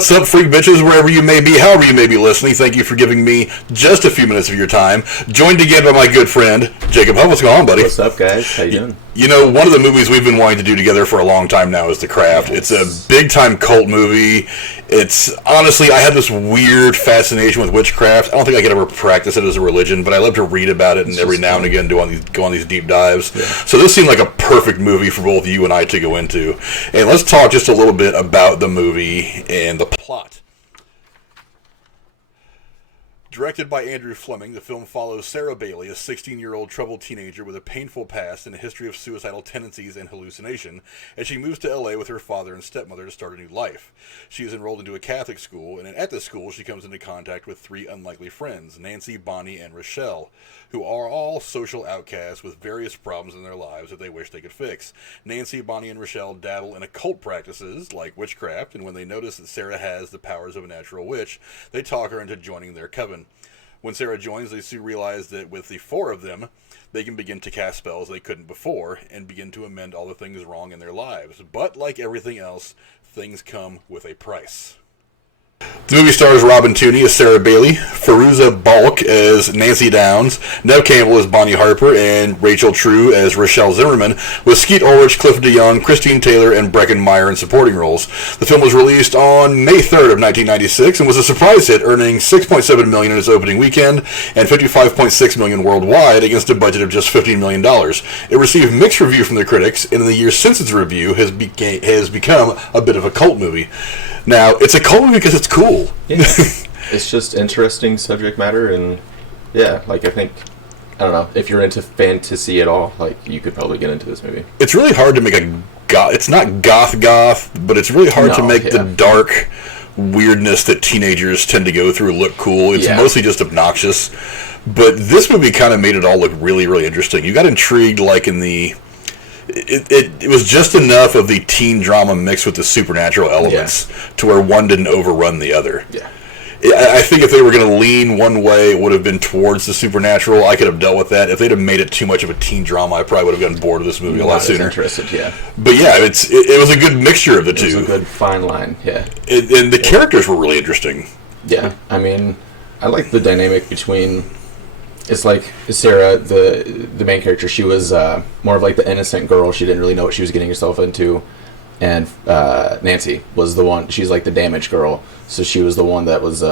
What's up, freak bitches, wherever you may be, however you may be listening? Thank you for giving me just a few minutes of your time. Joined again by my good friend, Jake Huff. What's going on, buddy? What's up, guys? How you doing? You know, one of the movies we've been wanting to do together for a long time now is The Craft. It's a big-time cult movie. It's, honestly, I have this weird fascination with witchcraft. I don't think I could ever practice it as a religion, but I love to read about it and every now and again go on these deep dives. Yeah. So this seemed like a perfect movie for both you and I to go into. And let's talk just a little bit about the movie and the plot. Directed by Andrew Fleming, the film follows Sarah Bailey, a 16-year-old troubled teenager with a painful past and a history of suicidal tendencies and hallucination, as she moves to L.A. with her father and stepmother to start a new life. She is enrolled into a Catholic school, and at this school she comes into contact with three unlikely friends, Nancy, Bonnie, and Rochelle, who are all social outcasts with various problems in their lives that they wish they could fix. Nancy, Bonnie, and Rochelle dabble in occult practices, like witchcraft, and when they notice that Sarah has the powers of a natural witch, they talk her into joining their coven. When Sarah joins, they soon realize that with the four of them, they can begin to cast spells they couldn't before, and begin to amend all the things wrong in their lives. But, like everything else, things come with a price. The movie stars Robin Tunney as Sarah Bailey, Fairuza Balk as Nancy Downs, Neve Campbell as Bonnie Harper, and Rachel True as Rochelle Zimmerman, with Skeet Ulrich, Cliff DeYoung, Christine Taylor, and Breckin Meyer in supporting roles. The film was released on May 3rd of 1996 and was a surprise hit, earning $6.7 million in its opening weekend and $55.6 million worldwide against a budget of just $15 million. It received mixed review from the critics, and in the years since its review has become a bit of a cult movie. Now, it's a cult movie because it's cool. Yeah. It's just interesting subject matter, and yeah, like I don't know, if you're into fantasy at all, like you could probably get into this movie. It's really hard to make a it's not goth, but it's really hard to make the dark weirdness that teenagers tend to go through look cool. It's mostly just obnoxious. But this movie kind of made it all look really, really interesting. You got intrigued, like in the... It was just enough of the teen drama mixed with the supernatural elements to where one didn't overrun the other. Yeah. I think if they were going to lean one way, it would have been towards the supernatural. I could have dealt with that. If they'd have made it too much of a teen drama, I probably would have gotten bored of this movie a lot sooner. Interested, yeah. But yeah, it was a good mixture of the two. It was a good fine line, yeah. And the characters were really interesting. Yeah, I mean, I like the dynamic between... It's like Sarah, the main character, she was more of like the innocent girl. She didn't really know what she was getting herself into. And Nancy was the one, she's like the damaged girl. So she was the one that was,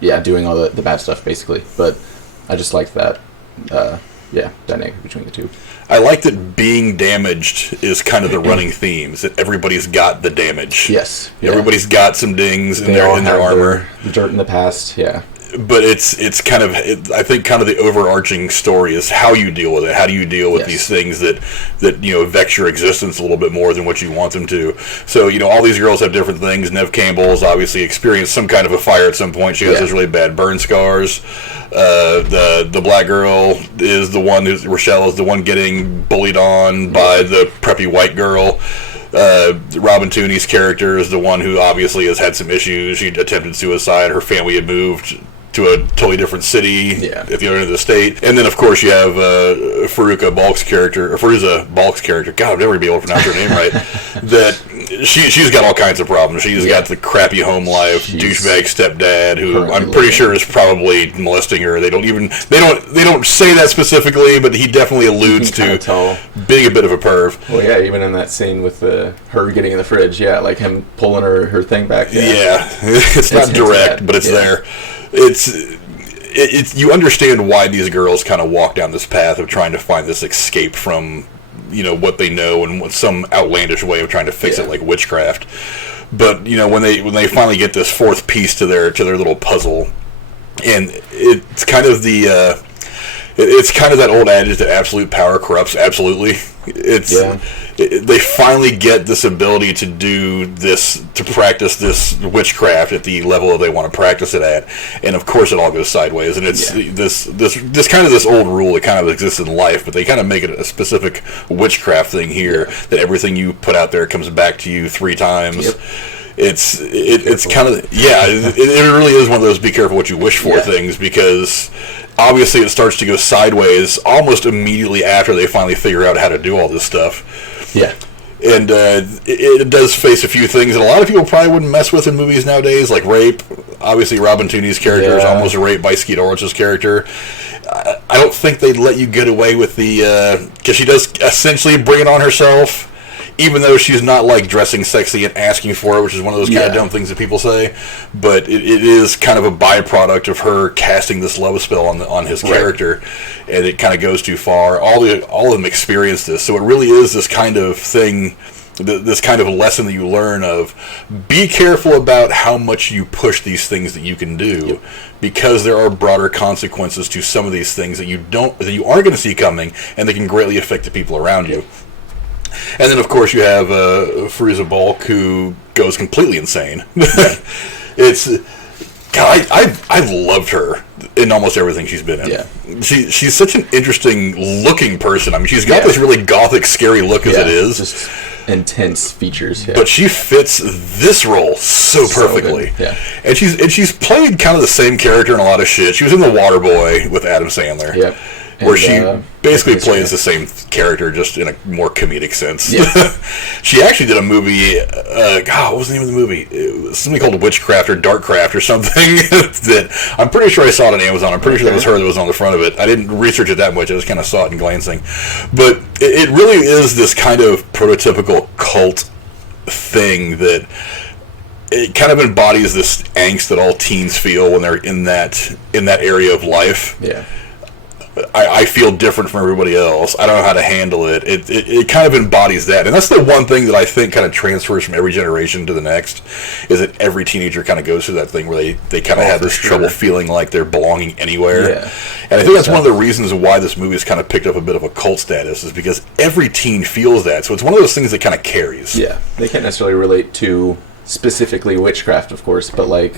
doing all the bad stuff, basically. But I just liked that, dynamic between the two. I like that being damaged is kind of the running themes, that everybody's got the damage. Yes. Yeah. Everybody's got some dings in their armor. The dirt in the past, yeah. But it's kind of, I think kind of the overarching story is how you deal with it. How do you deal with these things that vex your existence a little bit more than what you want them to? So, all these girls have different things. Neve Campbell's obviously experienced some kind of a fire at some point. She has those really bad burn scars. The black girl is the one Rochelle is the one getting bullied on by the preppy white girl. Robin Tunney's character is the one who obviously has had some issues. She attempted suicide. Her family had moved to a totally different city at the other end of the state. And then, of course, you have Fairuza Balk's character. God, I've never be able to pronounce her name right. That she's got all kinds of problems. She's got the crappy home life, douchebag stepdad, who I'm pretty sure is probably molesting her. They don't say that specifically, but he definitely alludes to being a bit of a perv. Well, yeah, even in that scene with her getting in the fridge, like him pulling her thing back. Yeah, it's not direct, but it's there. It's you understand why these girls kind of walk down this path of trying to find this escape from what they know and some outlandish way of trying to fix it, like witchcraft. But when they finally get this fourth piece to their little puzzle, and it's kind of that old adage that absolute power corrupts absolutely. They finally get this ability to do this, to practice this witchcraft at the level that they want to practice it at, and of course it all goes sideways. And it's this kind of this old rule that kind of exists in life, but they kind of make it a specific witchcraft thing here, that everything you put out there comes back to you 3 times. Yep. It's kind of it really is one of those be careful what you wish for things, because obviously it starts to go sideways almost immediately after they finally figure out how to do all this stuff. Yeah. And it does face a few things that a lot of people probably wouldn't mess with in movies nowadays, like rape. Obviously, Robin Tunney's character is almost raped by Skeet Ulrich's character. I don't think they'd let you get away with the... Because she does essentially bring it on herself, even though she's not, like, dressing sexy and asking for it, which is one of those kind of dumb things that people say. But it is kind of a byproduct of her casting this love spell on his character, and it kind of goes too far. All of them experience this, so it really is this kind of thing... This kind of lesson that you learn of be careful about how much you push these things that you can do, because there are broader consequences to some of these things that you aren't going to see coming, and they can greatly affect the people around you. And then, of course, you have Fairuza Balk, who goes completely insane. It's God, I've loved her in almost everything she's been in. Yeah. She's such an interesting looking person. I mean, she's got this really gothic, scary look as it is. Just intense features. Yeah. But she fits this role so perfectly. Yeah. And she's played kind of the same character in a lot of shit. She was in The Waterboy with Adam Sandler. Yep. Where she basically plays the same character, just in a more comedic sense. Yeah. She actually did a movie, what was the name of the movie? It was something called Witchcraft or Darkcraft or something, that I'm pretty sure I saw it on Amazon. I'm pretty sure that was her that was on the front of it. I didn't research it that much, I just kind of saw it in glancing. But it really is this kind of prototypical cult thing that... It kind of embodies this angst that all teens feel when they're in that area of life. Yeah. I feel different from everybody else. I don't know how to handle it. It kind of embodies that. And that's the one thing that I think kind of transfers from every generation to the next, is that every teenager kind of goes through that thing where they kind of have this trouble feeling like they're belonging anywhere. Yeah. And I think that's one of the reasons why this movie has kind of picked up a bit of a cult status, is because every teen feels that. So it's one of those things that kind of carries. Yeah. They can't necessarily relate to specifically witchcraft, of course, but like...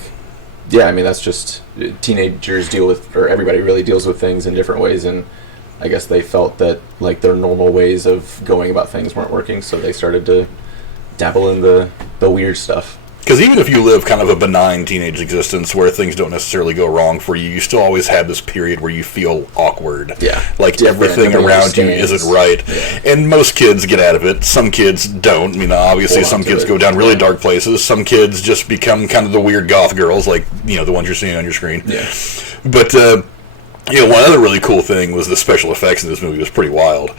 Yeah, I mean, that's just teenagers deal with, or everybody really deals with things in different ways, and I guess they felt that, like, their normal ways of going about things weren't working, so they started to dabble in the weird stuff. Because even if you live kind of a benign teenage existence where things don't necessarily go wrong for you, you still always have this period where you feel awkward. Yeah. Like everything around you isn't right. Yeah. And most kids get out of it. Some kids don't. I mean, obviously some kids go down really dark places. Some kids just become kind of the weird goth girls, like, you know, the ones you're seeing on your screen. Yeah. But, you know, one other really cool thing was the special effects in this movie was pretty wild.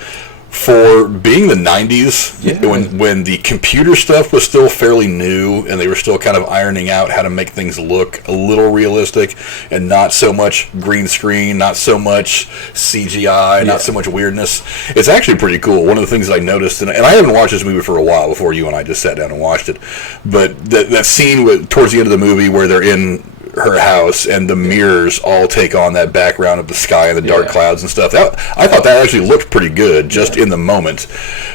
For being the 90s, when the computer stuff was still fairly new and they were still kind of ironing out how to make things look a little realistic and not so much green screen, not so much CGI, not so much weirdness, it's actually pretty cool. One of the things that I noticed, and I haven't watched this movie for a while before you and I just sat down and watched it, but that scene towards the end of the movie where they're in her house and the mirrors all take on that background of the sky and the dark clouds and stuff. I thought that actually looked pretty good just in the moment.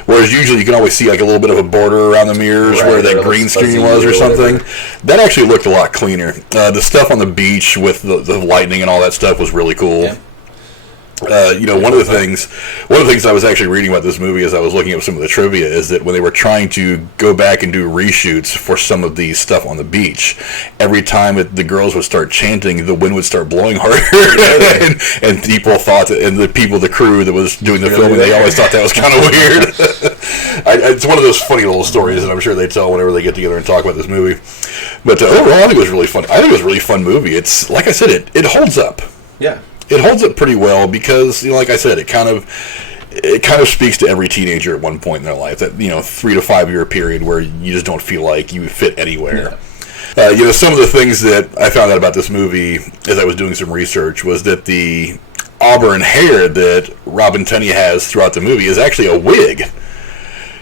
Whereas usually you can always see like a little bit of a border around the mirrors where that green screen was or something. That actually looked a lot cleaner. The stuff on the beach with the lightning and all that stuff was really cool. Yeah. You know, one of the things I was actually reading about this movie as I was looking up some of the trivia is that when they were trying to go back and do reshoots for some of the stuff on the beach, every time the girls would start chanting, the wind would start blowing harder, and people thought that, and the crew that was doing the filming, they always thought that was kind of weird. It's one of those funny little stories that I'm sure they tell whenever they get together and talk about this movie. But overall, I think it was really fun. I think it was a really fun movie. It's, like I said, it holds up. Yeah. It holds up pretty well because, you know, like I said, it kind of speaks to every teenager at one point in their life. That, you know, 3 to 5 year period where you just don't feel like you fit anywhere. Yeah. You know, some of the things that I found out about this movie as I was doing some research was that the auburn hair that Robin Tunney has throughout the movie is actually a wig.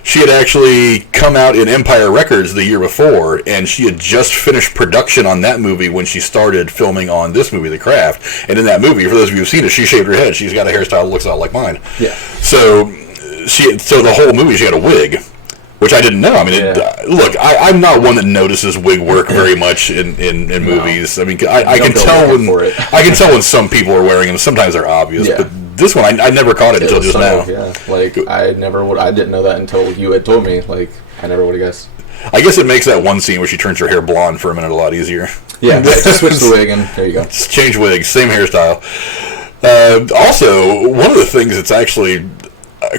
She had actually come out in Empire Records the year before, and she had just finished production on that movie when she started filming on this movie, The Craft. And in that movie, for those of you who've seen it, she shaved her head. She's got a hairstyle that looks a lot like mine. Yeah. So the whole movie, she had a wig, which I didn't know. I mean, look, I'm not one that notices wig work very much in movies. I mean, I can tell when some people are wearing them. Sometimes they're obvious, but this one, I never caught it until just now. Yeah, like, I didn't know that until you had told me. Like, I never would have guessed. I guess it makes that one scene where she turns her hair blonde for a minute a lot easier. Yeah, just switch the wig and there you go. Just change wigs, same hairstyle. Also, one of the things that's actually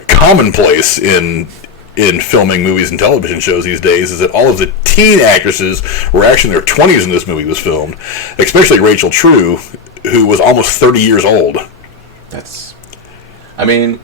commonplace in in filming movies and television shows these days is that all of the teen actresses were actually in their 20s when this movie was filmed, especially Rachel True, who was almost 30 years old. I mean,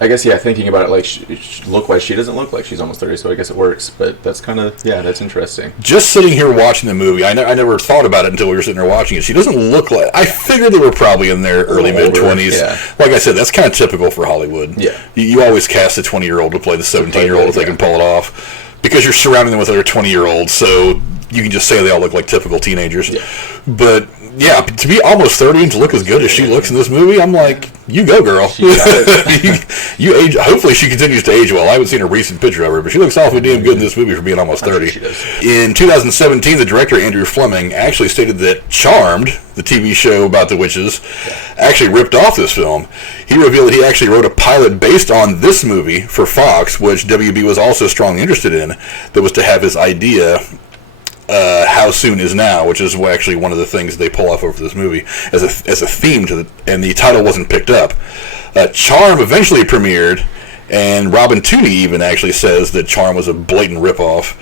I guess, yeah, thinking about it, like, she doesn't look like she's almost 30, so I guess it works, but that's kind of, yeah, that's interesting. Just sitting here watching the movie, I never thought about it until we were sitting there watching it. She doesn't look like, I figured they were probably in their early, mid-20s. Yeah. Like I said, that's kind of typical for Hollywood. Yeah. You always cast a 20-year-old to play the 17-year-old if they can pull it off, because you're surrounding them with other 20-year-olds, so you can just say they all look like typical teenagers. Yeah. But, yeah, to be almost 30 and to look as good as she looks in this movie, I'm like, you go, girl. you age. Hopefully she continues to age well. I haven't seen a recent picture of her, but she looks awfully damn good in this movie for being almost 30. She does. In 2017, the director, Andrew Fleming, actually stated that Charmed, the TV show about the witches, actually ripped off this film. He revealed that he actually wrote a pilot based on this movie for Fox, which WB was also strongly interested in, that was to have his idea... How Soon Is Now, which is actually one of the things they pull off over this movie as a theme to and the title wasn't picked up. Charm eventually premiered, and Robin Tunney even actually says that Charm was a blatant ripoff.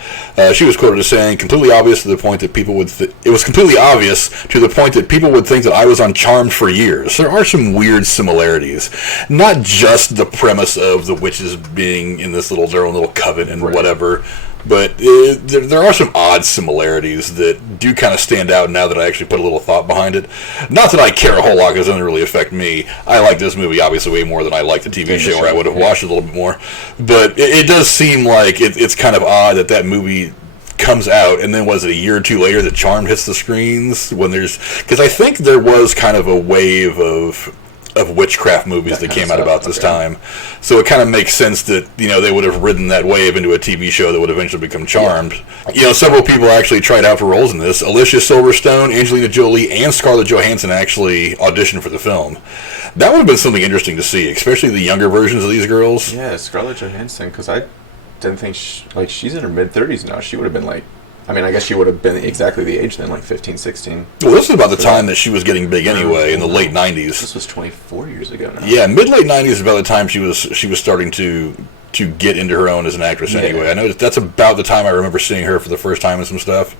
She was quoted as saying, "Completely obvious to the point that people would. It was completely obvious to the point that people would think that I was on Charmed for years." There are some weird similarities, not just the premise of the witches being in their own little coven and whatever. But there are some odd similarities that do kind of stand out now that I actually put a little thought behind it. Not that I care a whole lot because it doesn't really affect me. I like this movie obviously way more than I like the TV show, or I would have watched it a little bit more. But it does seem like it's kind of odd that movie comes out, and then was it a year or two later that Charmed hits the screens? Because I think there was kind of a wave of witchcraft movies that came out about this time. So it kind of makes sense that, they would have ridden that wave into a TV show that would eventually become Charmed. Yeah. Several people actually tried out for roles in this. Alicia Silverstone, Angelina Jolie, and Scarlett Johansson actually auditioned for the film. That would have been something interesting to see, especially the younger versions of these girls. Yeah, Scarlett Johansson, because I didn't think, she's in her mid-30s now. She would have been I guess she would have been exactly the age then, 15, 16. Well, this is about the time that she was getting big anyway, in the late 90s. This was 24 years ago now. Yeah, mid-late 90s is about the time she was starting to get into her own as an actress anyway. I know that's about the time I remember seeing her for the first time in some stuff.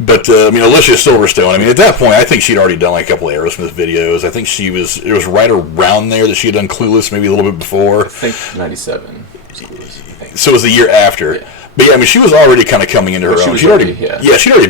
But, Alicia Silverstone, at that point, I think she'd already done a couple of Aerosmith videos. I think it was right around there that she had done Clueless, maybe a little bit before. I think 97. So it was the year after. Yeah. But yeah, she was already kind of coming into her own. She'd already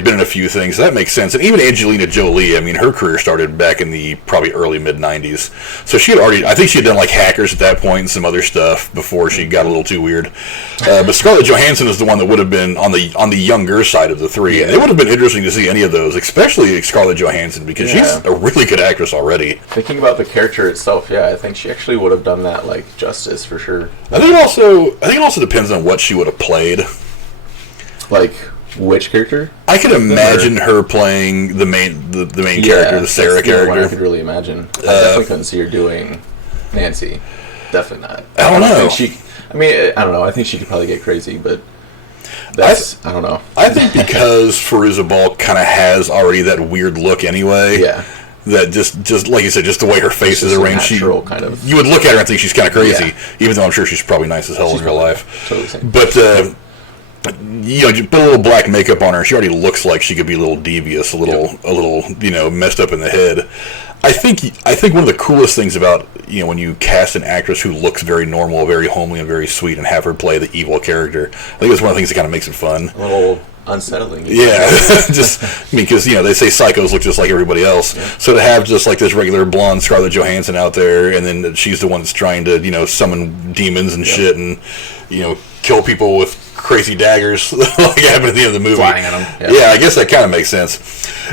been in a few things, so that makes sense. And even Angelina Jolie, her career started back in the probably early mid-90s. So I think she had done Hackers at that point and some other stuff before she got a little too weird. But Scarlett Johansson is the one that would have been on the younger side of the three. And it would have been interesting to see any of those, especially Scarlett Johansson, because she's a really good actress already. Thinking about the character itself, I think she actually would have done that justice for sure. I think it also depends on what she would have played. Which character? I could imagine her playing the main character, the Sarah character. I could really imagine. I definitely couldn't see her doing Nancy. Definitely not. I don't know. I don't know. I think she could probably get crazy, but I don't know. I think because Fairuza Balk kind of has already that weird look anyway. Yeah. That just like you said, just the way her face is arranged, you would look at her and think she's kind of crazy, even though I'm sure she's probably nice as hell in real life. Totally same. But you put a little black makeup on her, she already looks like she could be a little devious, a little messed up in the head. I think one of the coolest things about when you cast an actress who looks very normal, very homely, and very sweet, and have her play the evil character, I think it's one of the things that kind of makes it fun. A little unsettling. Yeah, because they say psychos look just like everybody else. Yeah. So to have just this regular blonde Scarlett Johansson out there, and then she's the one that's trying to summon demons and shit, and kill people with crazy daggers like happened at the end of the movie. Flying at them. Yeah, I guess that kind of makes sense.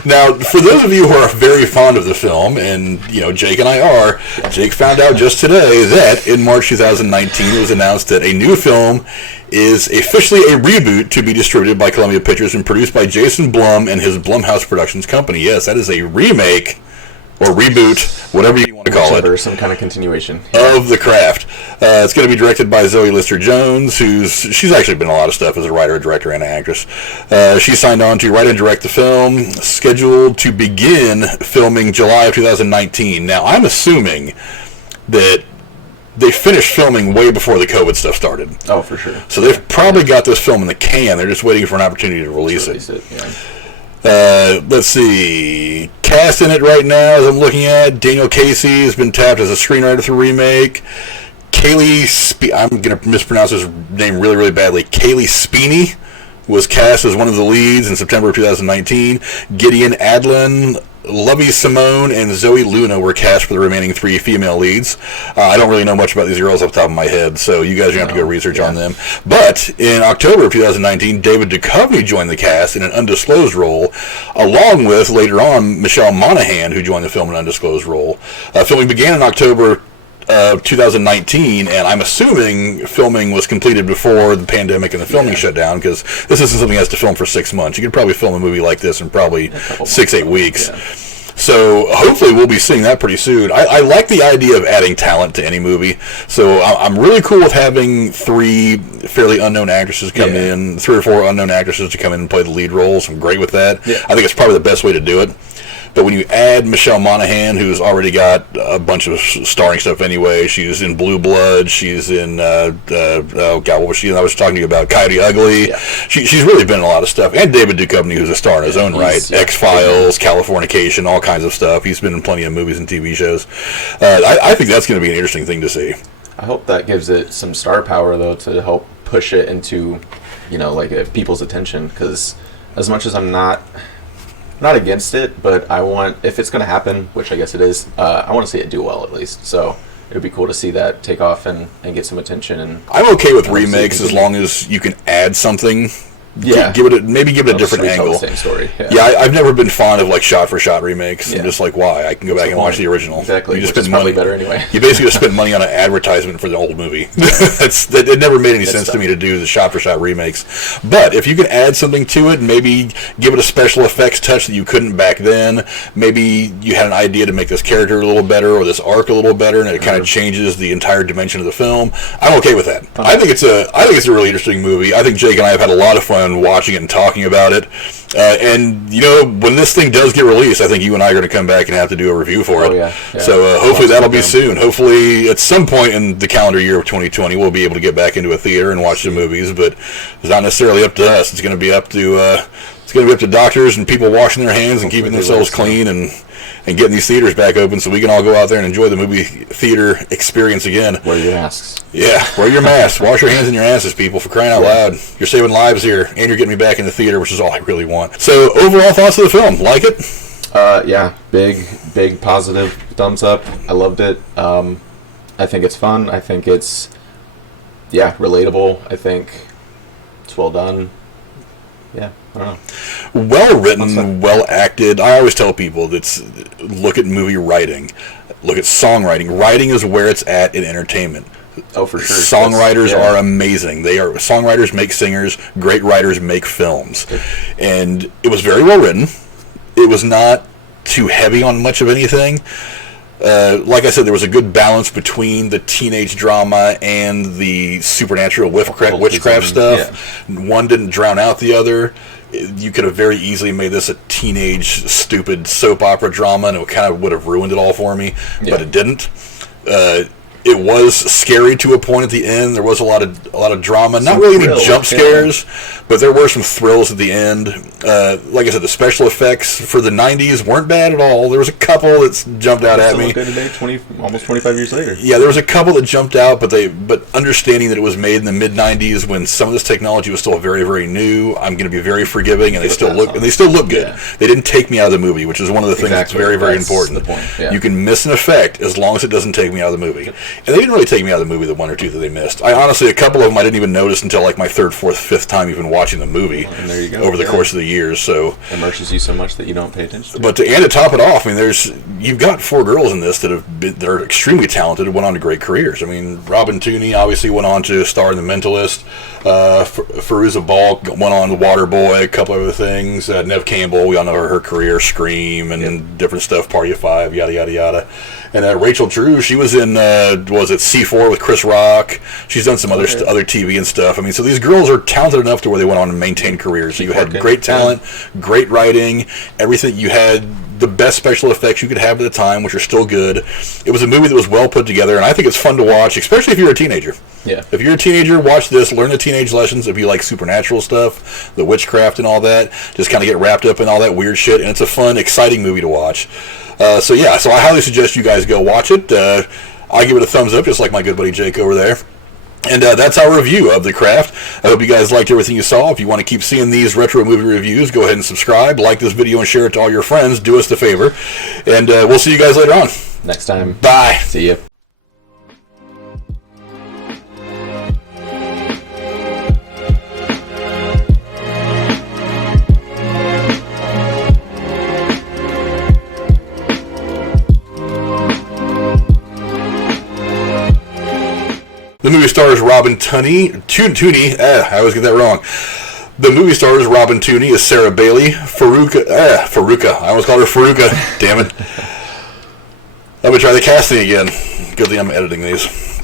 Now, for those of you who are very fond of the film, and Jake and I are, Jake found out just today that in March 2019 it was announced that a new film is officially a reboot to be distributed by Columbia Pictures and produced by Jason Blum and his Blumhouse Productions company. Yes, that is a remake or reboot, whatever you want to call it. Some kind of continuation. Of The Craft. It's going to be directed by Zoe Lister-Jones, she's actually been in a lot of stuff as a writer, director, and an actress. She signed on to write and direct the film, scheduled to begin filming July of 2019. Now, I'm assuming that they finished filming way before the COVID stuff started. Oh, for sure. So they've probably got this film in the can. They're just waiting for an opportunity to release it. Let's see. Cast in it right now, as I'm looking at, Daniel Casey has been tapped as a screenwriter for remake. I'm going to mispronounce his name really, really badly. Kaylee Speeney was cast as one of the leads in September of 2019. Gideon Adlin, Lovey Simone, and Zoe Luna were cast for the remaining 3 female leads. I don't really know much about these girls off the top of my head, so you guys are going to have to go research on them. But in October of 2019, David Duchovny joined the cast in an undisclosed role, along with, later on, Michelle Monaghan, who joined the film in an undisclosed role. Filming began in October 2019, and I'm assuming filming was completed before the pandemic and the filming shut down, because this isn't something that has to film for 6 months. You could probably film a movie like this in probably 6-8 weeks. Yeah. So hopefully we'll be seeing that pretty soon. I like the idea of adding talent to any movie. So I'm really cool with having 3 fairly unknown actresses come in, 3 or 4 unknown actresses to come in and play the lead roles. I'm great with that. Yeah. I think it's probably the best way to do it. But when you add Michelle Monaghan, who's already got a bunch of starring stuff anyway, she's in Blue Blood, she's in, what was she? I was talking to you about Coyote Ugly. Yeah. She's really been in a lot of stuff. And David Duchovny, who's a star in his own right. X-Files, Californication, all kinds of stuff. He's been in plenty of movies and TV shows. I think that's going to be an interesting thing to see. I hope that gives it some star power, though, to help push it into, people's attention. Because as much as I'm not against it, but I want, if it's going to happen, which I guess it is, I want to see it do well at least. So it would be cool to see that take off and get some attention. And I'm okay with remakes as long as you can add something. Yeah, give it a different angle. The same story. I've never been fond of shot-for-shot remakes. I'm just like, why? I can go back and watch the original. Exactly. You just spend money better anyway. You basically just spend money on an advertisement for the old movie. It never made any sense to me to do the shot-for-shot remakes. But if you can add something to it, maybe give it a special effects touch that you couldn't back then. Maybe you had an idea to make this character a little better or this arc a little better, and it kind of changes the entire dimension of the film. I'm okay with that. I think it's a really interesting movie. I think Jake and I have had a lot of fun watching it and talking about it. And when this thing does get released, I think you and I are going to come back and have to do a review for it. So hopefully that'll be soon. Hopefully at some point in the calendar year of 2020 we'll be able to get back into a theater and watch the movies, but it's not necessarily up to us. It's going to be up to doctors and people washing their hands and keeping themselves clean and getting these theaters back open so we can all go out there and enjoy the movie theater experience again. Wear your masks. Yeah, wear your masks. Wash your hands and your asses, people, for crying out loud. You're saving lives here, and you're getting me back in the theater, which is all I really want. So, overall thoughts of the film? Like it? Big positive thumbs up. I loved it. I think it's fun. I think it's, relatable. I think it's well done. Yeah, I don't know. Well written, well acted. I always tell people look at movie writing, look at songwriting. Writing is where it's at in entertainment. Oh, for sure. Songwriters are amazing. Songwriters make singers. Great writers make films. And it was very well written. It was not too heavy on much of anything. Like I said, there was a good balance between the teenage drama and the supernatural witchcraft stuff. Yeah. One didn't drown out the other. You could have very easily made this a teenage, stupid soap opera drama, and it kind of would have ruined it all for me, but it didn't. It was scary to a point at the end. There was a lot of drama. Not really any jump scares, but there were some thrills at the end. Like I said, the special effects for the 90s weren't bad at all. There was a couple that jumped out at me. Good today, almost 25 years later. Yeah, there was a couple that jumped out, but understanding that it was made in the mid 90s when some of this technology was still very, very new, I'm going to be very forgiving, and they still look good. Yeah. They didn't take me out of the movie, which is one of the things that's very, very important. The point. Yeah. You can miss an effect as long as it doesn't take me out of the movie. And they didn't really take me out of the movie, the one or two that they missed. I honestly, a couple of them I didn't even notice until like my third, fourth, fifth time even watching the movie. And there you go. Over the course of the years. So immerses you so much that you don't pay attention to. But to top it off, I mean, you've got 4 girls in this that are extremely talented and went on to great careers. I mean, Robin Tunney obviously went on to star in The Mentalist. Fairuza Balk went on The Waterboy, a couple other things. Neve Campbell, we all know her career, Scream, and different stuff, Party of Five, yada, yada, yada. And Rachel Drew, she was in, was it C4 with Chris Rock? She's done some other TV and stuff. I mean, so these girls are talented enough to where they went on and maintain careers. So you had great talent, great writing, everything. You had the best special effects you could have at the time, which are still good. It was a movie that was well put together, and I think it's fun to watch, especially if you're a teenager. Yeah. If you're a teenager, watch this, learn the teenage lessons. If you like supernatural stuff, the witchcraft and all that, just kind of get wrapped up in all that weird shit, and it's a fun, exciting movie to watch. So I highly suggest you guys go watch it. I give it a thumbs up, just like my good buddy Jake over there. And that's our review of The Craft. I hope you guys liked everything you saw. If you want to keep seeing these retro movie reviews, go ahead and subscribe, like this video, and share it to all your friends. Do us the favor. And we'll see you guys later on. Next time. Bye. See ya. The movie stars Robin Tunney. I always get that wrong. The movie stars Robin Tunney as Sarah Bailey. Fairuza. I almost called her Fairuza. Damn it. Let me try the casting again. Good thing I'm editing these.